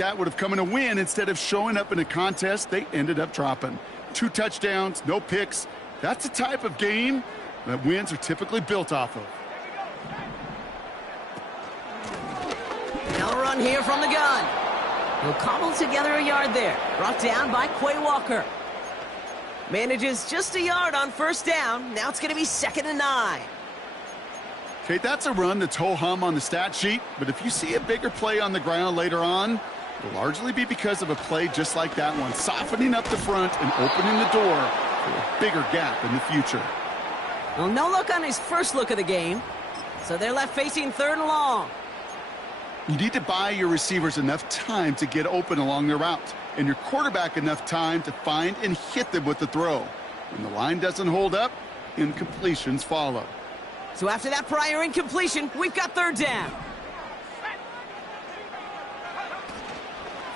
that would have come in a win instead of showing up in a contest they ended up dropping. 2 touchdowns, no picks. That's the type of game that wins are typically built off of. Now a run here from the gun. He'll cobble together a yard there. Brought down by Quay Walker. Manages just a yard on first down. Now it's going to be 2nd and 9. Okay, that's a run that's ho-hum on the stat sheet, but if you see a bigger play on the ground later on, it'll largely be because of a play just like that one, softening up the front and opening the door for a bigger gap in the future. Well, no look on his first look of the game, so they're left facing 3rd and long. You need to buy your receivers enough time to get open along their route, and your quarterback enough time to find and hit them with the throw. When the line doesn't hold up, incompletions follow. So after that prior incompletion, we've got 3rd down.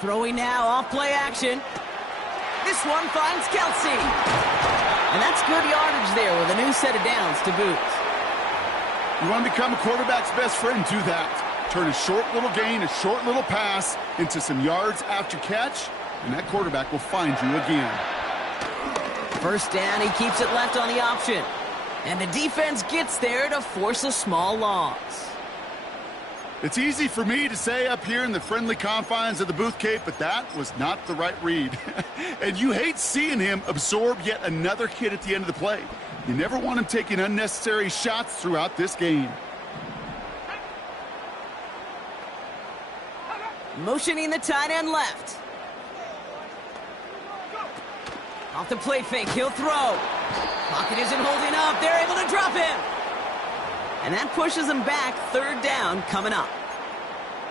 Throwing now off play action. This one finds Kelsey. And that's good yardage there with a new set of downs to boot. You want to become a quarterback's best friend, do that. Turn a short little gain, a short little pass into some yards after catch, and that quarterback will find you again. First down, he keeps it left on the option. And the defense gets there to force a small loss. It's easy for me to say up here in the friendly confines of the booth, Kate, but that was not the right read. And you hate seeing him absorb yet another hit at the end of the play. You never want him taking unnecessary shots throughout this game. Motioning the tight end left. Off the play fake, he'll throw. Pocket isn't holding up. They're able to drop him. And that pushes him back. 3rd down coming up.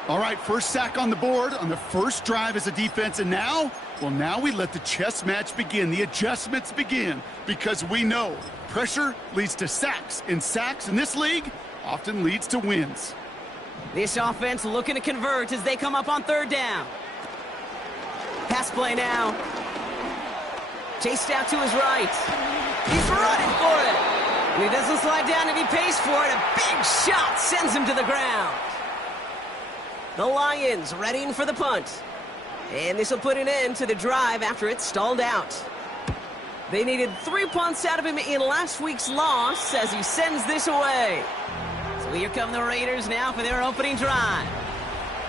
All right, first sack on the board on the first drive as a defense. And now, well, now we let the chess match begin. The adjustments begin because we know pressure leads to sacks. And sacks in this league often leads to wins. This offense looking to convert as they come up on 3rd down. Pass play now. Chased out to his right. He's running for it. And he doesn't slide down and he pays for it. A big shot sends him to the ground. The Lions readying for the punt. And this will put an end to the drive after it stalled out. They needed 3 punts out of him in last week's loss as he sends this away. So here come the Raiders now for their opening drive.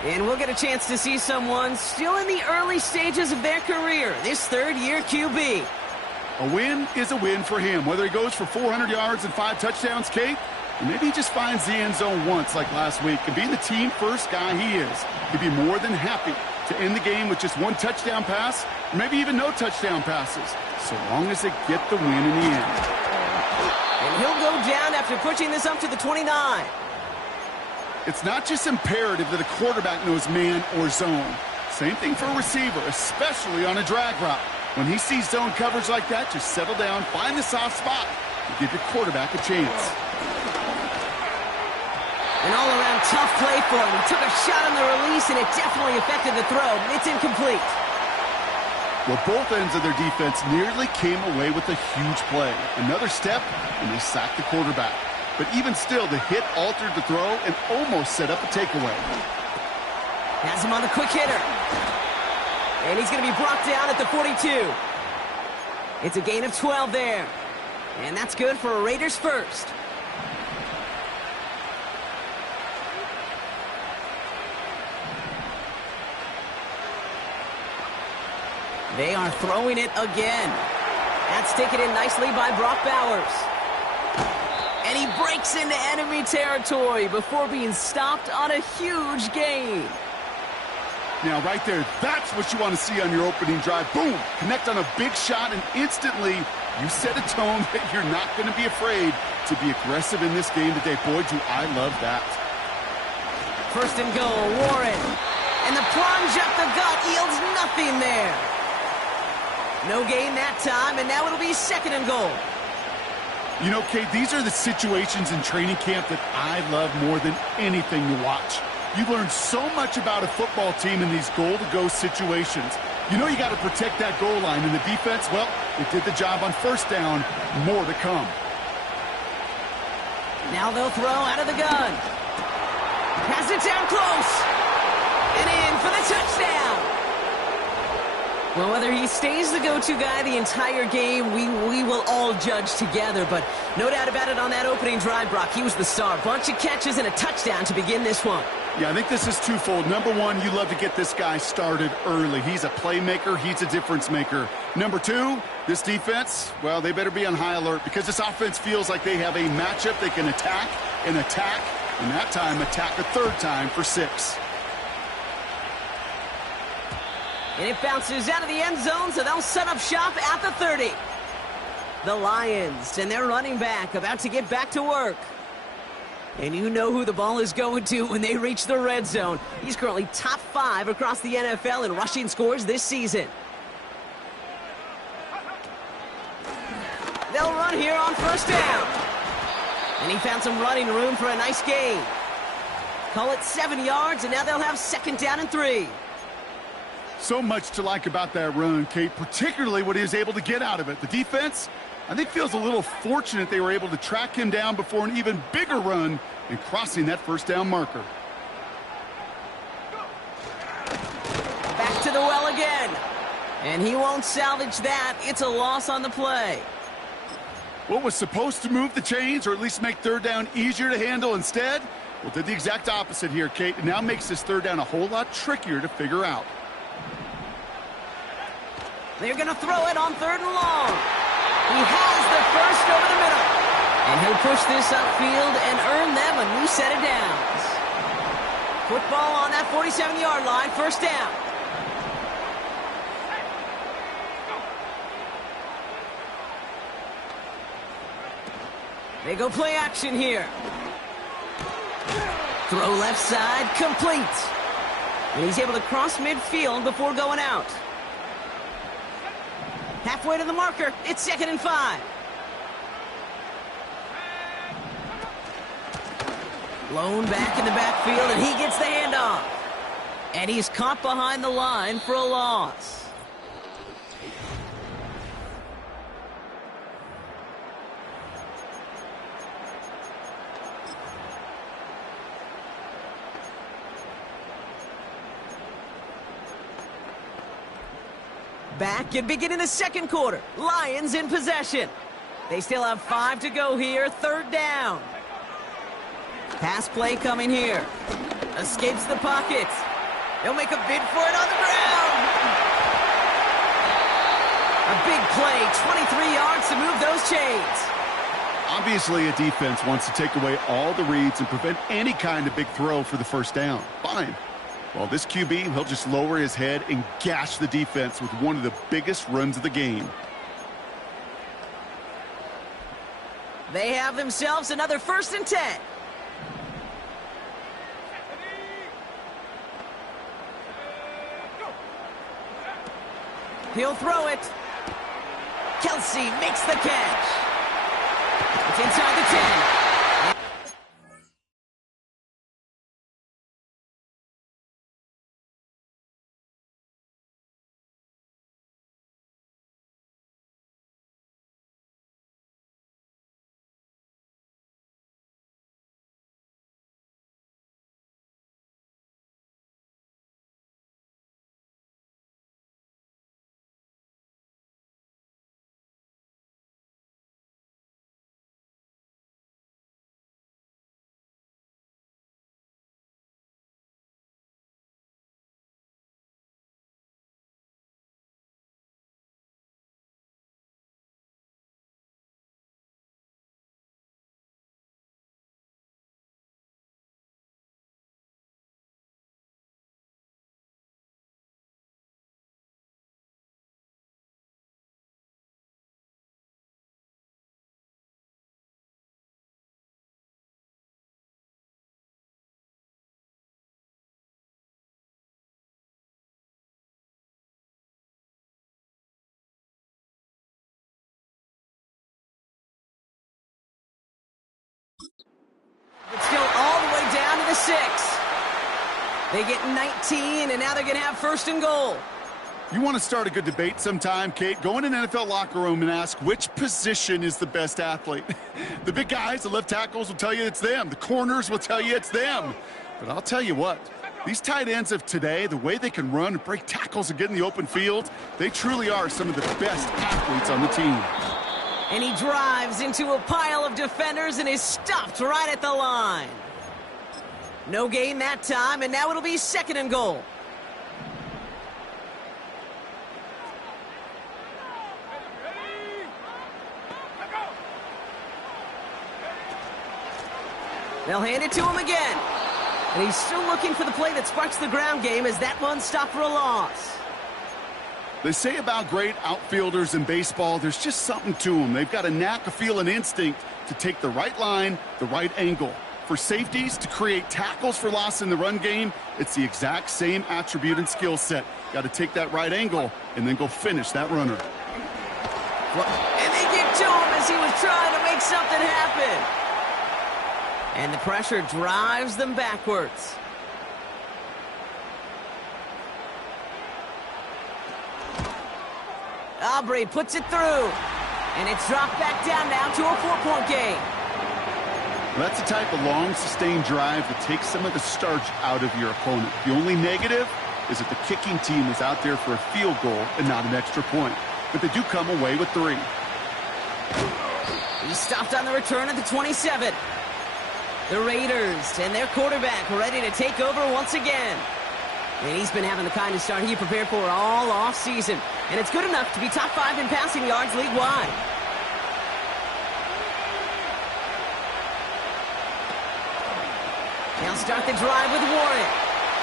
And we'll get a chance to see someone still in the early stages of their career, this 3rd-year QB. A win is a win for him, whether he goes for 400 yards and 5 touchdowns, Kate, or maybe he just finds the end zone once like last week. And being the team-first guy he is, he'd be more than happy to end the game with just 1 touchdown pass, or maybe even no touchdown passes, so long as they get the win in the end. And he'll go down after pushing this up to the 29. It's not just imperative that a quarterback knows man or zone. Same thing for a receiver, especially on a drag route. When he sees zone coverage like that, just settle down, find the soft spot, and give your quarterback a chance. An all-around tough play for him. He took a shot on the release, and it definitely affected the throw, but it's incomplete. Well, both ends of their defense nearly came away with a huge play. Another step, and they sacked the quarterback. But even still, the hit altered the throw and almost set up a takeaway. Has him on the quick hitter. And he's going to be brought down at the 42. It's a gain of 12 there. And that's good for a Raiders first. They are throwing it again. That's taken in nicely by Brock Bowers. And he breaks into enemy territory before being stopped on a huge gain. Now, right there, that's what you want to see on your opening drive. Boom! Connect on a big shot, and instantly you set a tone that you're not going to be afraid to be aggressive in this game today. Boy, do I love that. 1st and goal, Warren. And the plunge up the gut yields nothing there. No gain that time, and now it'll be 2nd and goal. You know, Kate, these are the situations in training camp that I love more than anything to watch. You learn so much about a football team in these goal-to-go situations. You know you got to protect that goal line, and the defense, well, it did the job on 1st down. More to come. Now they'll throw out of the gun. Pass it down close. And in for the touchdown. Well, whether he stays the go-to guy the entire game, we will all judge together. But no doubt about it, on that opening drive, Brock, he was the star. Bunch of catches and a touchdown to begin this one. Yeah, I think this is twofold. Number one, you love to get this guy started early. He's a playmaker. He's a difference maker. Number two, this defense, well, they better be on high alert because this offense feels like they have a matchup they can attack, and that time attack a third time for 6. And it bounces out of the end zone, so they'll set up shop at the 30. The Lions and their running back about to get back to work. And you know who the ball is going to when they reach the red zone. He's currently top 5 across the NFL in rushing scores this season. They'll run here on first down. And he found some running room for a nice gain. Call it 7 yards, and now they'll have 2nd down and 3. So much to like about that run, Kate, particularly what he was able to get out of it. The defense, I think, feels a little fortunate they were able to track him down before an even bigger run and crossing that first down marker. Back to the well again. And he won't salvage that. It's a loss on the play. What was supposed to move the chains or at least make third down easier to handle instead? Well, did the exact opposite here, Kate. It now makes this third down a whole lot trickier to figure out. They're going to throw it on 3rd and long. He has the first over the middle. And he'll push this upfield and earn them a new set of downs. Football on that 47-yard line, 1st down. They go play action here. Throw left side, complete. And he's able to cross midfield before going out. Halfway to the marker, it's 2nd and 5. Blown back in the backfield, and he gets the handoff. And he's caught behind the line for a loss. Back and beginning the 2nd quarter. Lions in possession. They still have 5 to go here. 3rd down. Pass play coming here. Escapes the pocket. He'll make a bid for it on the ground. A big play. 23 yards to move those chains. Obviously, a defense wants to take away all the reads and prevent any kind of big throw for the first down. Fine. Well, this QB, he'll just lower his head and gash the defense with one of the biggest runs of the game. They have themselves another 1st and 10. He'll throw it. Kelsey makes the catch. It's inside the 10. It's still all the way down to the 6. They get 19, and now they're going to have 1st and goal. You want to start a good debate sometime, Kate? Go in an NFL locker room and ask which position is the best athlete. The big guys, the left tackles will tell you it's them. The corners will tell you it's them. But I'll tell you what, These tight ends of today, the way they can run and break tackles and get in the open field, they truly are some of the best athletes on the team. And he drives into a pile of defenders and is stopped right at the line. No gain that time, and now it'll be 2nd and goal. They'll hand it to him again. And he's still looking for the play that sparks the ground game as that one stopped for a loss. They say about great outfielders in baseball, there's just something to them. They've got a knack, a feel, an instinct to take the right line, the right angle. For safeties, to create tackles for loss in the run game, it's the exact same attribute and skill set. Got to take that right angle and then go finish that runner. And they get to him as he was trying to make something happen. And the pressure drives them backwards. Aubrey puts it through. And it's dropped back down now to a 4-point game. Well, that's the type of long, sustained drive that takes some of the starch out of your opponent. The only negative is that the kicking team is out there for a field goal and not an extra point. But they do come away with 3. He stopped on the return at the 27. The Raiders and their quarterback ready to take over once again. And he's been having the kind of start he prepared for all offseason. And it's good enough to be top 5 in passing yards league-wide. They'll start the drive with Warren.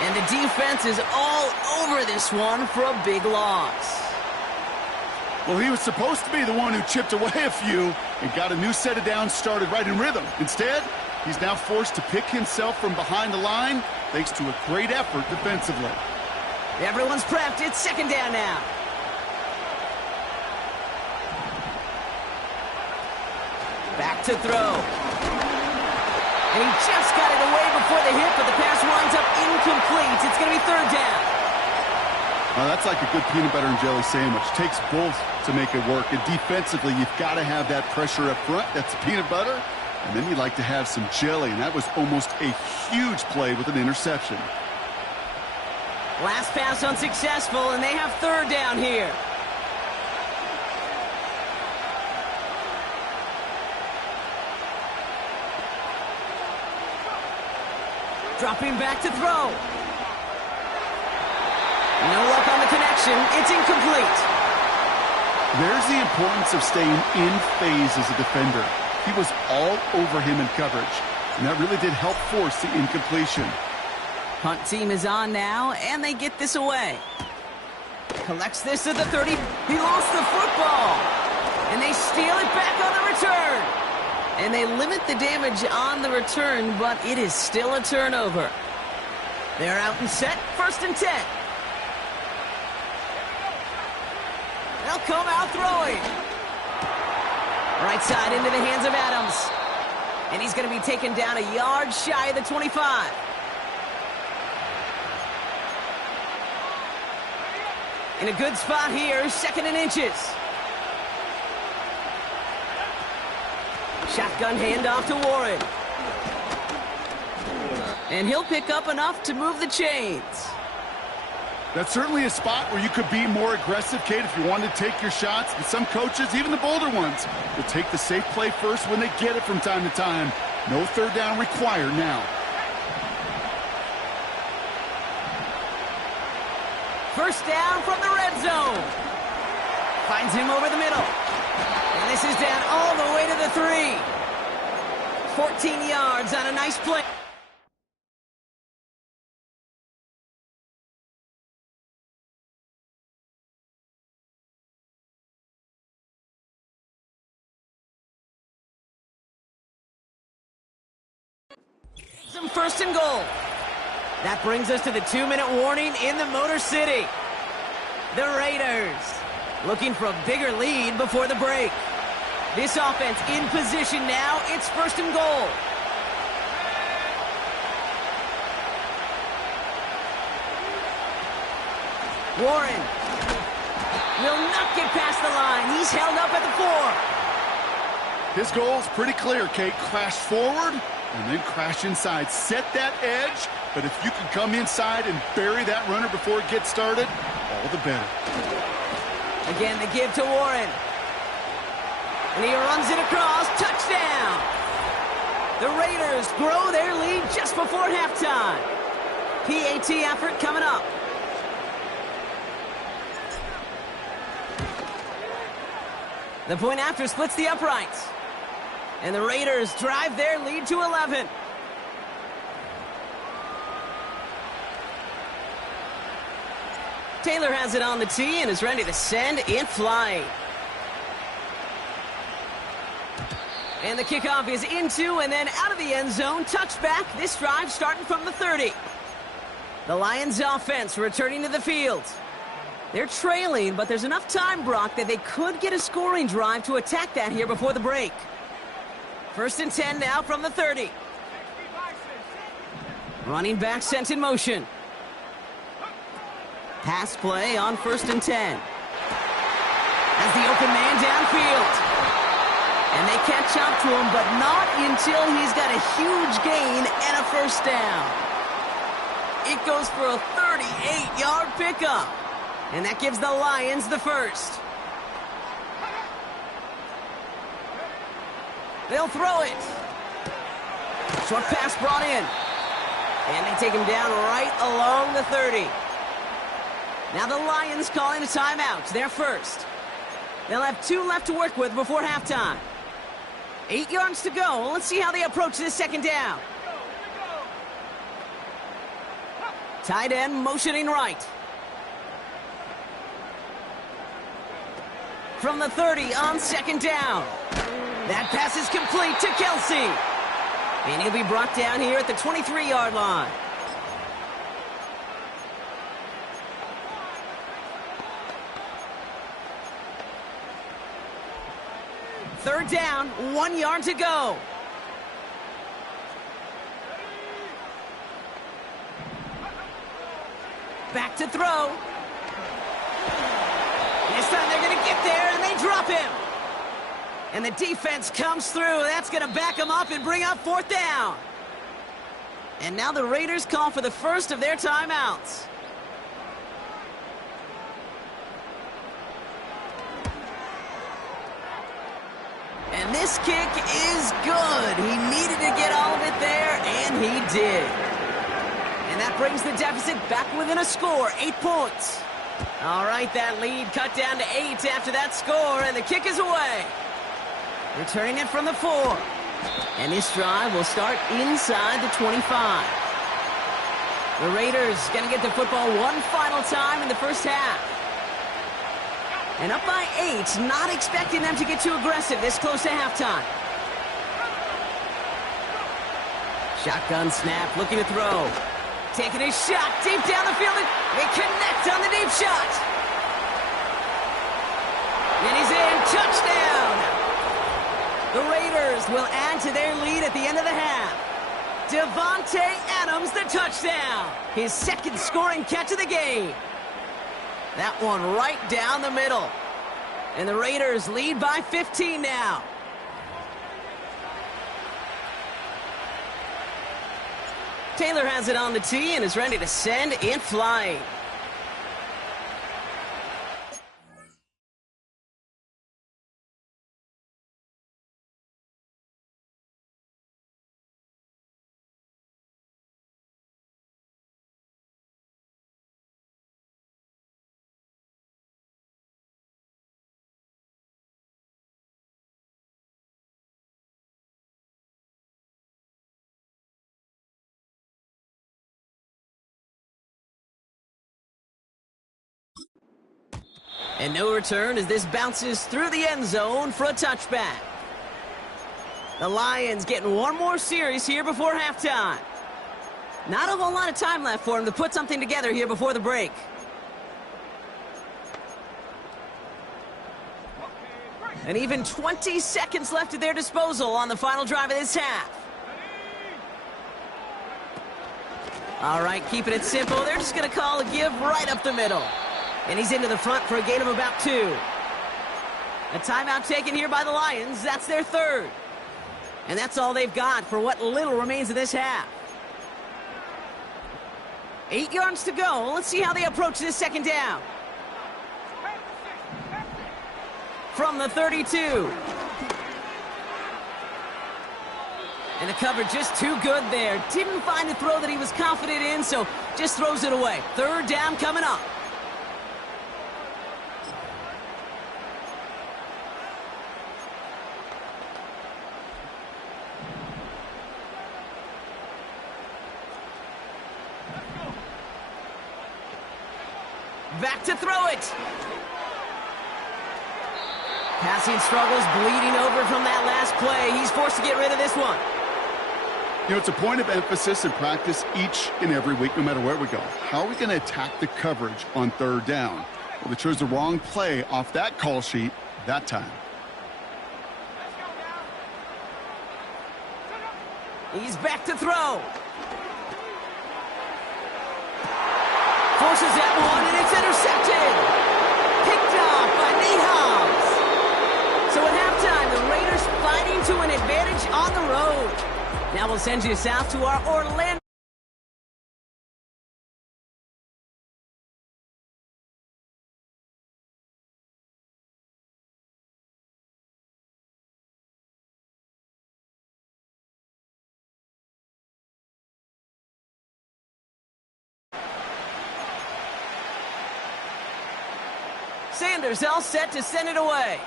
And the defense is all over this one for a big loss. Well, he was supposed to be the one who chipped away a few and got a new set of downs started right in rhythm. Instead, he's now forced to pick himself from behind the line thanks to a great effort defensively. Everyone's prepped. It's 2nd down now. Back to throw. And he just got it away before the hit, but the pass winds up incomplete. It's going to be 3rd down. That's like a good peanut butter and jelly sandwich. Takes both to make it work. And defensively, you've got to have that pressure up front. That's peanut butter. And then you'd like to have some jelly. And that was almost a huge play with an interception. Last pass unsuccessful, and they have 3rd down here. Dropping back to throw. No luck on the connection. It's incomplete. There's the importance of staying in phase as a defender. He was all over him in coverage, and that really did help force the incompletion. Punt team is on now, and they get this away. Collects this at the 30. He lost the football. And they steal it back on the return. And they limit the damage on the return, but it is still a turnover. They're out and set, 1st and 10. They'll come out throwing. Right side into the hands of Adams. And he's going to be taken down a yard shy of the 25. In a good spot here, 2nd and inches. Shotgun handoff to Warren. And he'll pick up enough to move the chains. That's certainly a spot where you could be more aggressive, Kate, if you wanted to take your shots. But some coaches, even the bolder ones, will take the safe play first when they get it from time to time. No 3rd down required now. 1st down from the red zone. Finds him over the middle. And this is down all the way to the 3. 14 yards on a nice play. Some 1st and goal. That brings us to the 2-minute warning in the Motor City. The Raiders looking for a bigger lead before the break. This offense in position now. It's 1st and goal. Warren will not get past the line. He's held up at the 4. His goal is pretty clear, Kate. Crash forward and then crash inside. Set that edge But if you can come inside and bury that runner before it gets started, all the better. Again, the give to Warren. And he runs it across. Touchdown! The Raiders grow their lead just before halftime. PAT effort coming up. The point after splits the uprights. And the Raiders drive their lead to 11. Taylor has it on the tee and is ready to send in flight. And the kickoff is into and then out of the end zone. Touchback. This drive starting from the 30. The Lions offense returning to the field. They're trailing, but there's enough time, Brock, that they could get a scoring drive to attack that here before the break. 1st and 10 now from the 30. Running back sent in motion. Pass play on 1st and 10. As the open man downfield. And they catch up to him, but not until he's got a huge gain and a first down. It goes for a 38-yard pickup. And that gives the Lions the first. They'll throw it. Short pass brought in. And they take him down right along the 30. Now the Lions calling a timeout. They're first. They'll have 2 left to work with before halftime. 8 yards to go. Let's see how they approach this second down. Tight end motioning right. From the 30 on 2nd down. That pass is complete to Kelsey. And he'll be brought down here at the 23-yard line. Third down, 1 yard to go. Back to throw. This time they're going to get there, and they drop him. And the defense comes through. That's going to back them up and bring up 4th down. And now the Raiders call for the first of their timeouts. And this kick is good. He needed to get all of it there, and he did. And that brings the deficit back within a score, 8 points. All right, that lead cut down to 8 after that score, and the kick is away. Returning it from the 4. And this drive will start inside the 25. The Raiders going to get the football one final time in the first half. And up by 8, not expecting them to get too aggressive this close to halftime. Shotgun snap, looking to throw. Taking a shot deep down the field. They connect on the deep shot. And he's in. Touchdown. The Raiders will add to their lead at the end of the half. Devontae Adams, the touchdown. His 2nd scoring catch of the game. That one right down the middle. And the Raiders lead by 15 now. Taylor has it on the tee and is ready to send in flight. And no return as this bounces through the end zone for a touchback. The Lions getting one more series here before halftime. Not a whole lot of time left for them to put something together here before the break. And even 20 seconds left at their disposal on the final drive of this half. All right, keeping it simple. They're just going to call a give right up the middle. And he's into the front for a gain of about 2. A timeout taken here by the Lions. That's their 3rd. And that's all they've got for what little remains of this half. 8 yards to go. Let's see how they approach this second down. From the 32. And the cover just too good there. Didn't find a throw that he was confident in, so just throws it away. Third down coming up. Back to throw it. Passing struggles, bleeding over from that last play. He's forced to get rid of this one. You know, it's a point of emphasis in practice each and every week, no matter where we go. How are we going to attack the coverage on third down? Well, they chose the wrong play off that call sheet that time. He's back to throw. Forces that one, and it's intercepted. Picked off by Nate Hobbs. So at halftime, the Raiders fighting to an advantage on the road. Now we'll send you south to our Orlando. Sanders all set to send it away.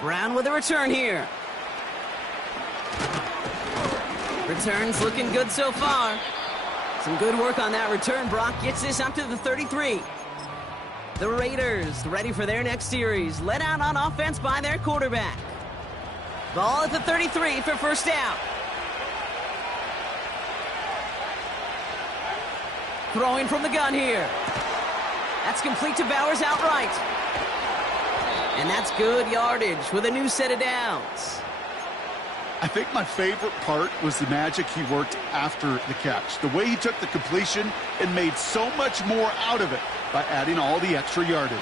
Brown with a return here. Returns looking good so far. Some good work on that return. Brock gets this up to the 33. The Raiders ready for their next series. Led out on offense by their quarterback. Ball at the 33 for first down. Throwing from the gun here. That's complete to Bowers outright. And that's good yardage with a new set of downs. I think my favorite part was the magic he worked after the catch. The way he took the completion and made so much more out of it by adding all the extra yardage.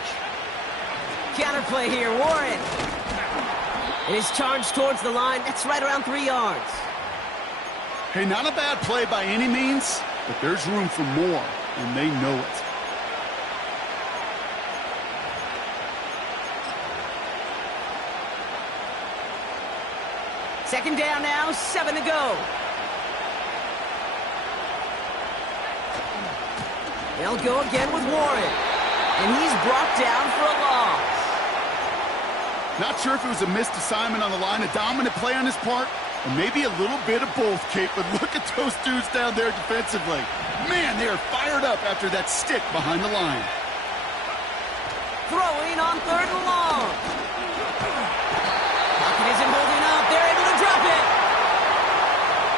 Counterplay here, Warren. It is charged towards the line. That's right around 3 yards. Hey, not a bad play by any means, but there's room for more, and they know it. Second down now, 7 to go. They'll go again with Warren. And he's brought down for a loss. Not sure if it was a missed assignment on the line, a dominant play on his part, or maybe a little bit of both, Kate, but look at those dudes down there defensively. Man, they are fired up after that stick behind the line. Throwing on third and long. Pocket isn't holding up. They're able to drop it.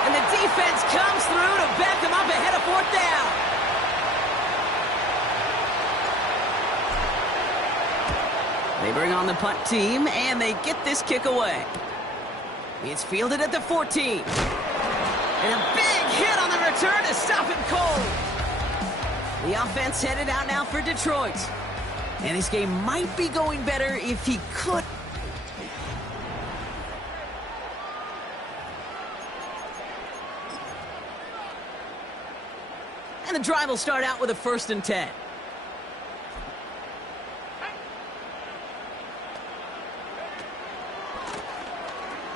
And the defense comes through to back them up ahead of fourth down. They bring on the punt team, and they get this kick away. It's fielded at the 14. And a big hit on the return to stop him cold. The offense headed out now for Detroit. And this game might be going better if he could. And the drive will start out with a 1st and 10.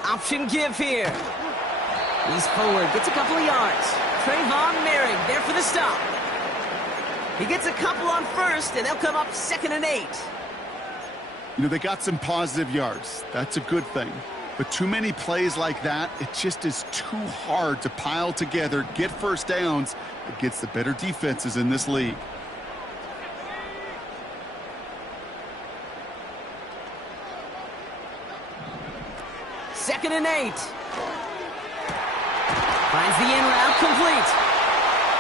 Option give here. He's forward, gets a couple of yards. Trayvon Merrick there for the stop. He gets a couple on first, and they'll come up 2nd and 8. You know, they got some positive yards. That's a good thing. But too many plays like that, it just is too hard to pile together, get first downs against the better defenses in this league. Second and 8. Finds the in route complete.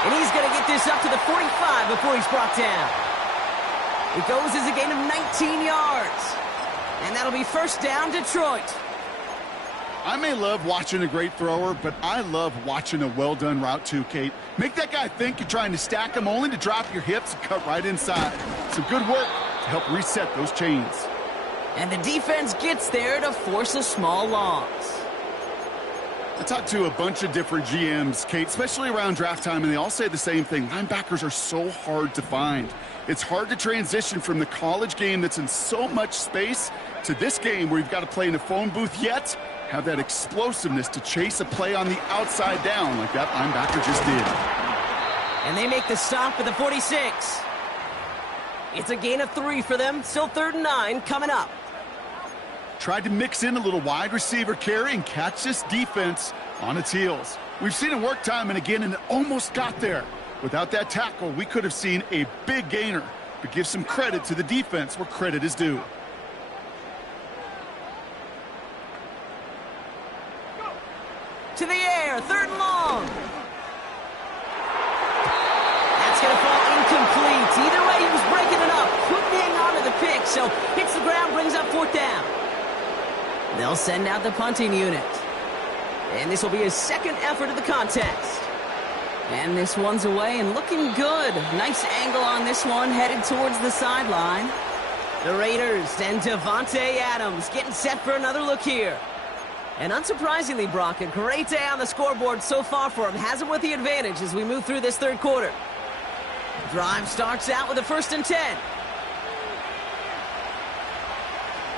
And he's going to get this up to the 45 before he's brought down. It goes as a gain of 19 yards. And that'll be first down, Detroit. I may love watching a great thrower, but I love watching a well-done route too, Kate. Make that guy think you're trying to stack him only to drop your hips and cut right inside. Some good work to help reset those chains. And the defense gets there to force a small loss. I talked to a bunch of different GMs, Kate, especially around draft time, and they all say the same thing. Linebackers are so hard to find. It's hard to transition from the college game that's in so much space to this game where you've got to play in a phone booth, yet have that explosiveness to chase a play on the outside down like that linebacker just did. And they make the stop at the 46. It's a gain of 3 for them. Still 3rd and 9 coming up. Tried to mix in a little wide receiver carry and catch this defense on its heels. We've seen it work time and again, and it almost got there. Without that tackle, we could have seen a big gainer. But give some credit to the defense where credit is due. To the air, 3rd and long. That's going to fall incomplete. Either way, he was breaking it up. Couldn't hang on to the pick, so hits the ground, brings up 4th down. They'll send out the punting unit. And this will be his 2nd effort of the contest. And this one's away and looking good. Nice angle on this one, headed towards the sideline. The Raiders and Davante Adams getting set for another look here. And unsurprisingly, Brock, a great day on the scoreboard so far for him. Has him with the advantage as we move through this 3rd quarter. Drive starts out with a 1st and 10.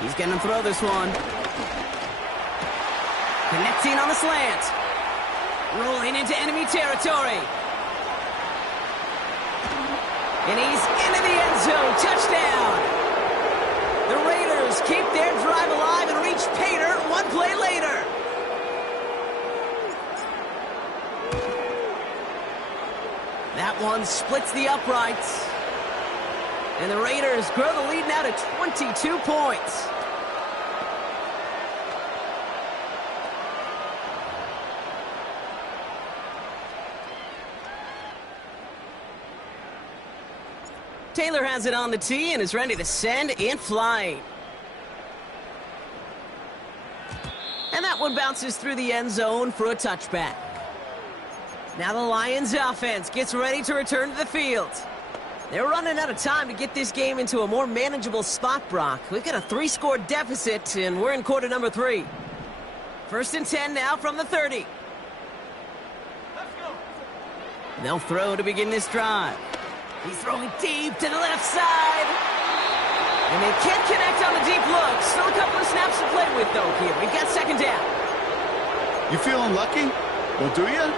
He's going to throw this one. Connecting on the slant. Rolling into enemy territory. And he's into the end zone. Touchdown. The Raiders keep their drive alive and reach Pater 1 play later. That one splits the uprights. And the Raiders grow the lead now to 22 points. Taylor has it on the tee and is ready to send it flying. And that one bounces through the end zone for a touchback. Now the Lions offense gets ready to return to the field. They're running out of time to get this game into a more manageable spot, Brock. We've got a 3-score deficit, and we're in quarter number 3. 1st and 10 now from the 30. Let's go. They'll throw to begin this drive. He's throwing deep to the left side. And they can't connect on the deep look. Still a couple of snaps to play with, though, here. We've got 2nd down. You feeling lucky? Well, do you?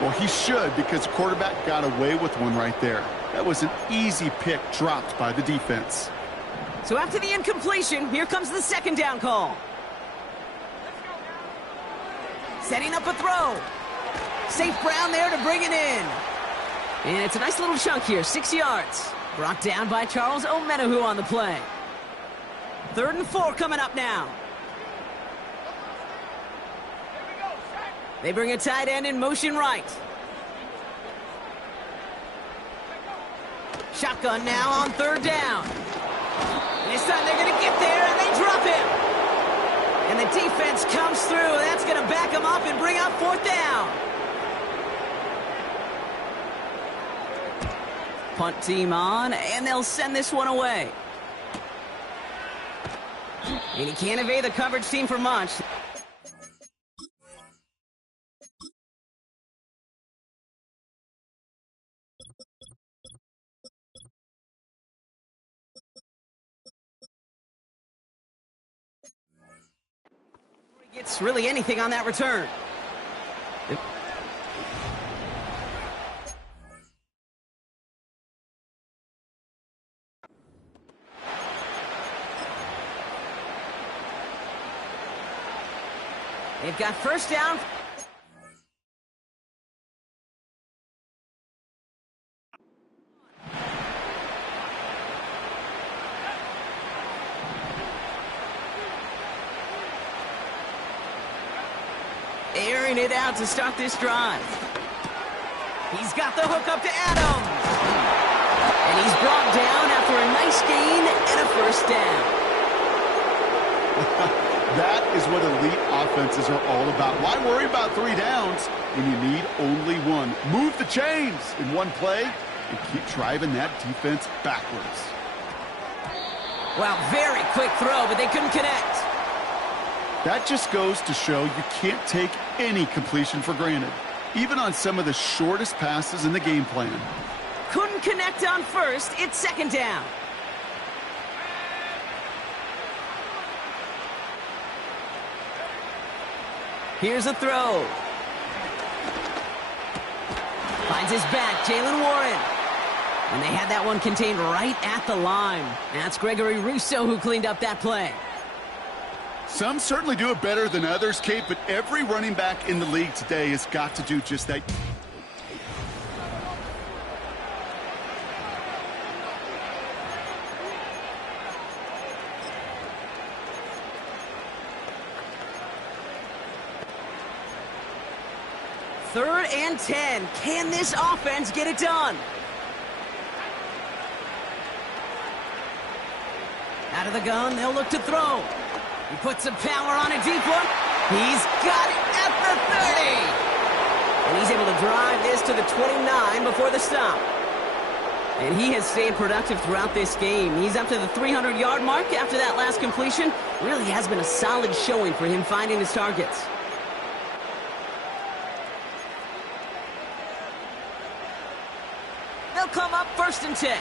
Well, he should, because the quarterback got away with one right there. That was an easy pick dropped by the defense. So after the incompletion, here comes the 2nd down call. Setting up a throw. Safe Brown there to bring it in. And it's a nice little chunk here, 6 yards. Brought down by Charles Omenihu on the play. 3rd and 4 coming up now. They bring a tight end in motion right. Shotgun now on 3rd down. This time they're going to get there, and they drop him. And the defense comes through. That's going to back him up and bring up 4th down. Punt team on, and they'll send this one away. And he can't evade the coverage team for much. Gets really anything on that return. They've got 1st down. Airing it out to start this drive. He's got the hook up to Adams. And he's brought down after a nice gain and a 1st down. That is what elite offenses are all about. Why worry about 3 downs when you need only 1? Move the chains in 1 play and keep driving that defense backwards. Wow, very quick throw, but they couldn't connect. That just goes to show you can't take any completion for granted, even on some of the shortest passes in the game plan. Couldn't connect on first. It's second down. Here's a throw. Finds his back, Jalen Warren. And they had that one contained right at the line. That's Gregory Rousseau who cleaned up that play. Some certainly do it better than others, Kate, but every running back in the league today has got to do just that. Third and 10. Can this offense get it done? Out of the gun, they'll look to throw. He puts some power on a deep one. He's got it at the 30. And he's able to drive this to the 29 before the stop. And he has stayed productive throughout this game. He's up to the 300-yard mark after that last completion. Really has been a solid showing for him finding his targets. They'll come up first and 10.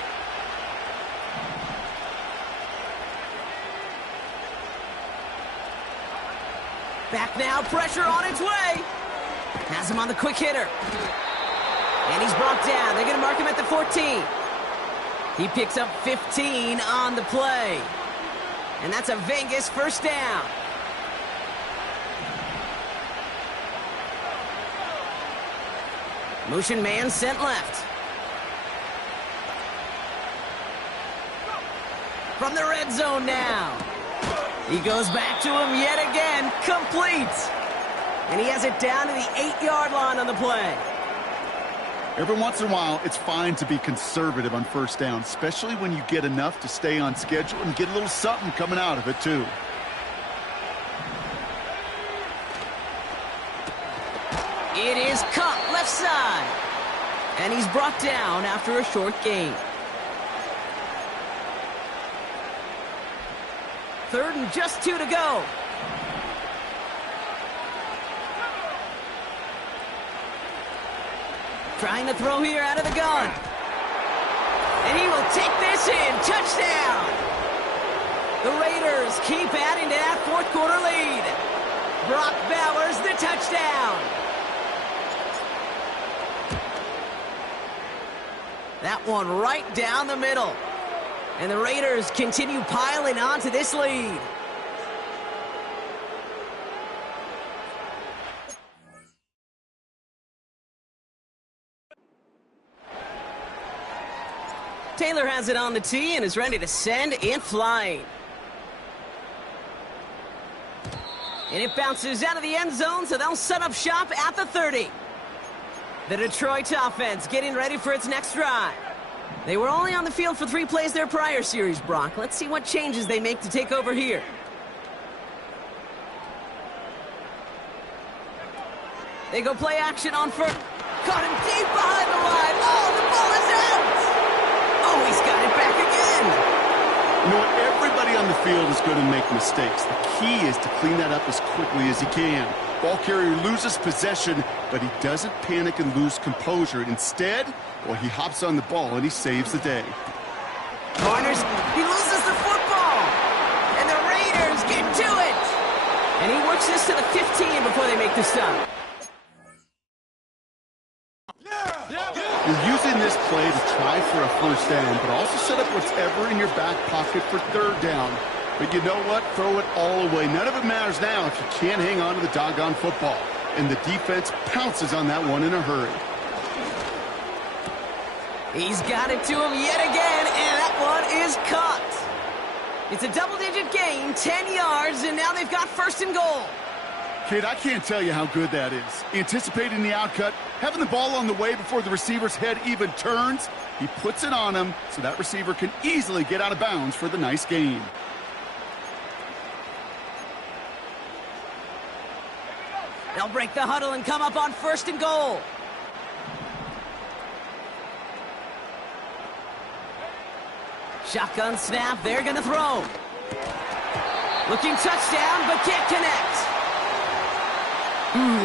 Back now, pressure on its way. Has him on the quick hitter. And he's brought down. They're going to mark him at the 14. He picks up 15 on the play. And that's a Vegas first down. Motion man sent left. From the red zone now. He goes back to him yet again. Complete. And he has it down to the 8-yard line on the play. Every once in a while, it's fine to be conservative on first down, especially when you get enough to stay on schedule and get a little something coming out of it, too. It is caught left side. And he's brought down after a short gain. Third and just 2 to go. Trying to throw here out of the gun. And he will take this in. Touchdown. The Raiders keep adding to that fourth quarter lead. Brock Bowers the touchdown. That one right down the middle. And the Raiders continue piling on to this lead. Taylor has it on the tee and is ready to send it flying. And it bounces out of the end zone, so they'll set up shop at the 30. The Detroit offense getting ready for its next drive. They were only on the field for 3 plays their prior series, Brock. Let's see what changes they make to take over here. They go play action on first. Caught him deep behind the line. Oh, the ball is out. Oh, he's got it back again. You know what? Everybody on the field is going to make mistakes. The key is to clean that up as quickly as he can. Ball carrier loses possession, but he doesn't panic and lose composure. Instead, well, he hops on the ball and he saves the day. Corners, he loses the football. And the Raiders get to it. And he works this to the 15 before they make the stop. You're using this play to try for a first down, but also set up whatever in your back pocket for third down. But you know what? Throw it all away. None of it matters now if you can't hang on to the doggone football. And the defense pounces on that one in a hurry. He's got it to him yet again, and that one is caught. It's a double-digit gain, 10 yards, and now they've got first and goal. Kid, I can't tell you how good that is. Anticipating the outcut, having the ball on the way before the receiver's head even turns, he puts it on him so that receiver can easily get out of bounds for the nice gain. They'll break the huddle and come up on first and goal. Shotgun snap, they're going to throw. Looking touchdown, but can't connect.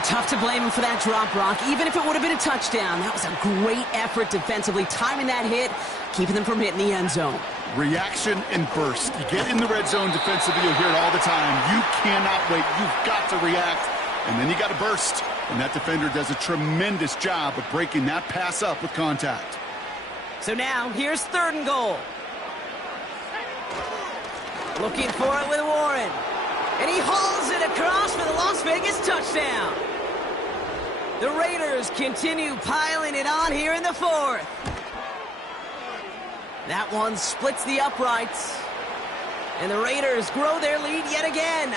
Tough to blame him for that drop, Brock. Even if it would have been a touchdown, that was a great effort defensively, timing that hit, keeping them from hitting the end zone. Reaction and burst. You get in the red zone defensively, you'll hear it all the time. You cannot wait. You've got to react, and then you got to burst. And that defender does a tremendous job of breaking that pass up with contact. So now, here's 3rd and goal. Looking for it with Warren. And he hauls it across for the Las Vegas touchdown. The Raiders continue piling it on here in the 4th. That one splits the uprights. And the Raiders grow their lead yet again.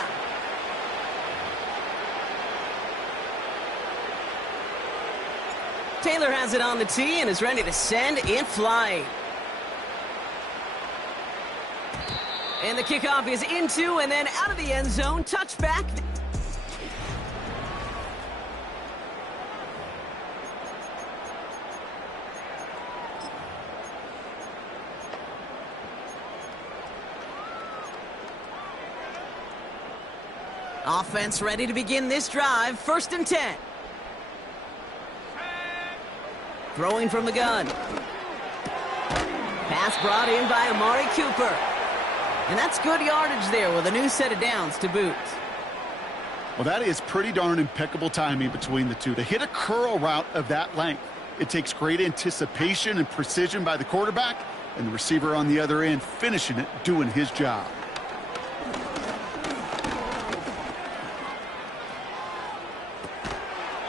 Taylor has it on the tee and is ready to send in flight. And the kickoff is into and then out of the end zone. Touchback. Offense ready to begin this drive. 1st and 10. Throwing from the gun. Pass brought in by Amari Cooper. And that's good yardage there with a new set of downs to boot. Well, that is pretty darn impeccable timing between the two. To hit a curl route of that length, it takes great anticipation and precision by the quarterback, and the receiver on the other end finishing it, doing his job.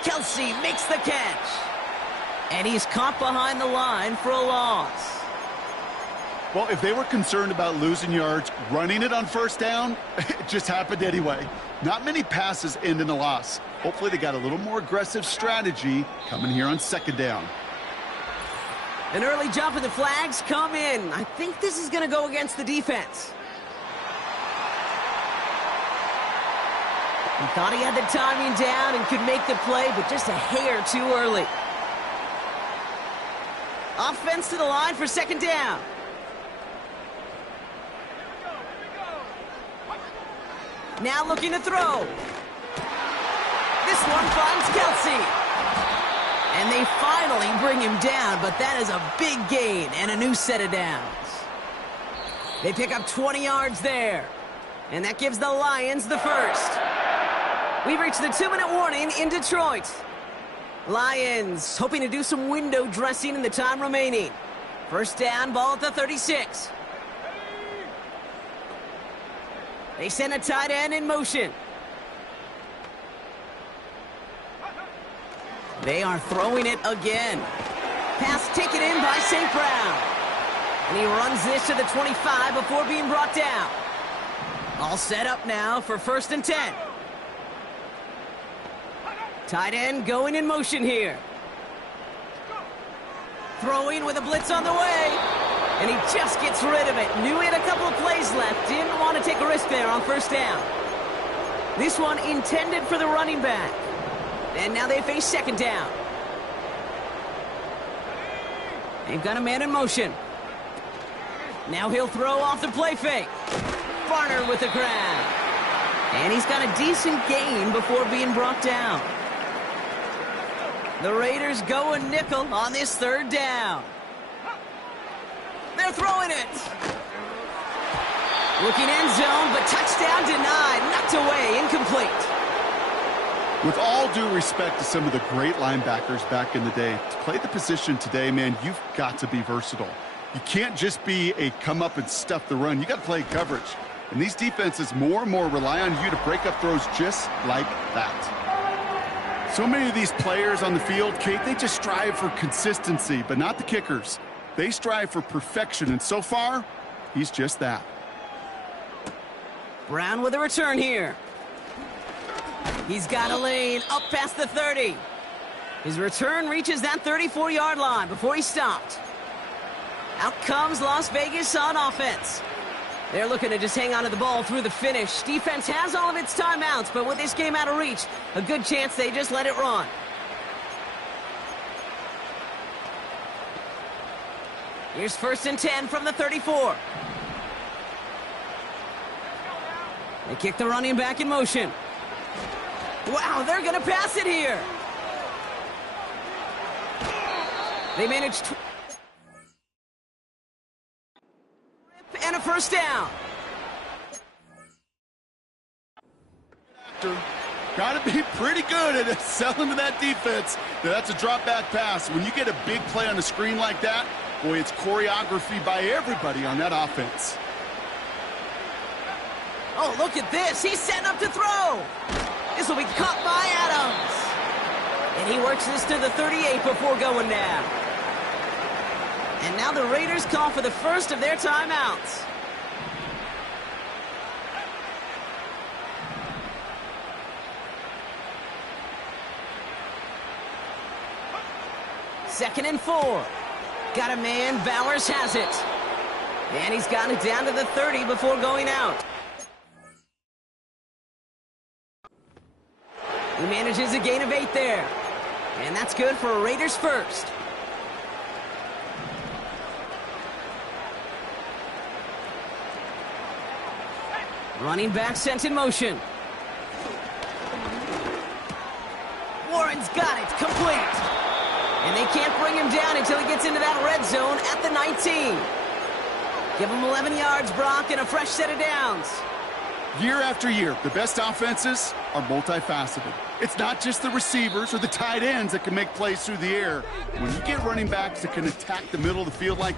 Kelsey makes the catch. And he's caught behind the line for a loss. Well, if they were concerned about losing yards, running it on 1st down, it just happened anyway. Not many passes end in a loss. Hopefully they got a little more aggressive strategy coming here on 2nd down. An early jump and the flags come in. I think this is going to go against the defense. He thought he had the timing down and could make the play, but just a hair too early. Offense to the line for 2nd down. Now looking to throw. This one finds Kelsey. And they finally bring him down, but that is a big gain and a new set of downs. They pick up 20 yards there. And that gives the Lions the 1st. We've reached the 2-minute warning in Detroit. Lions hoping to do some window dressing in the time remaining. 1st down, ball at the 36. They send a tight end in motion. They are throwing it again. Pass taken in by St. Brown. And he runs this to the 25 before being brought down. All set up now for 1st and 10. Tight end going in motion here. Throwing with a blitz on the way. And he just gets rid of it. Knew he had a couple of plays left. Didn't want to take a risk there on 1st down. This one intended for the running back. And now they face 2nd down. They've got a man in motion. Now he'll throw off the play fake. Barner with the grab. And he's got a decent gain before being brought down. The Raiders go a nickel on this 3rd down. They're throwing it. Looking end zone, but touchdown denied. Knocked away, incomplete. With all due respect to some of the great linebackers back in the day, to play the position today, man, you've got to be versatile. You can't just be a come up and stuff the run. You got to play coverage. And these defenses more and more rely on you to break up throws just like that. So many of these players on the field, Kate, they just strive for consistency, but not the kickers. They strive for perfection, and so far, he's just that. Brown with a return here. He's got a lane up past the 30. His return reaches that 34-yard line before he stopped. Out comes Las Vegas on offense. They're looking to just hang on to the ball through the finish. Defense has all of its timeouts, but with this game out of reach, a good chance they just let it run. Here's 1st and 10 from the 34. They kick the running back in motion. Wow, they're going to pass it here. They managed to... And a first down. Got to be pretty good at selling to that defense. That's a drop-back pass. When you get a big play on the screen like that, boy, it's choreography by everybody on that offense. Oh, look at this. He's setting up to throw. This will be caught by Adams. And he works this to the 38 before going down. And now the Raiders call for the first of their timeouts. Second and 4. Got a man. Bowers has it. And he's got it down to the 30 before going out. He manages a gain of 8 there. And that's good for a Raiders first. Running back sent in motion. Warren's got it. Complete. And they can't bring him down until he gets into that red zone at the 19. Give him 11 yards, Brock, and a fresh set of downs. Year after year, the best offenses are multifaceted. It's not just the receivers or the tight ends that can make plays through the air. When you get running backs that can attack the middle of the field like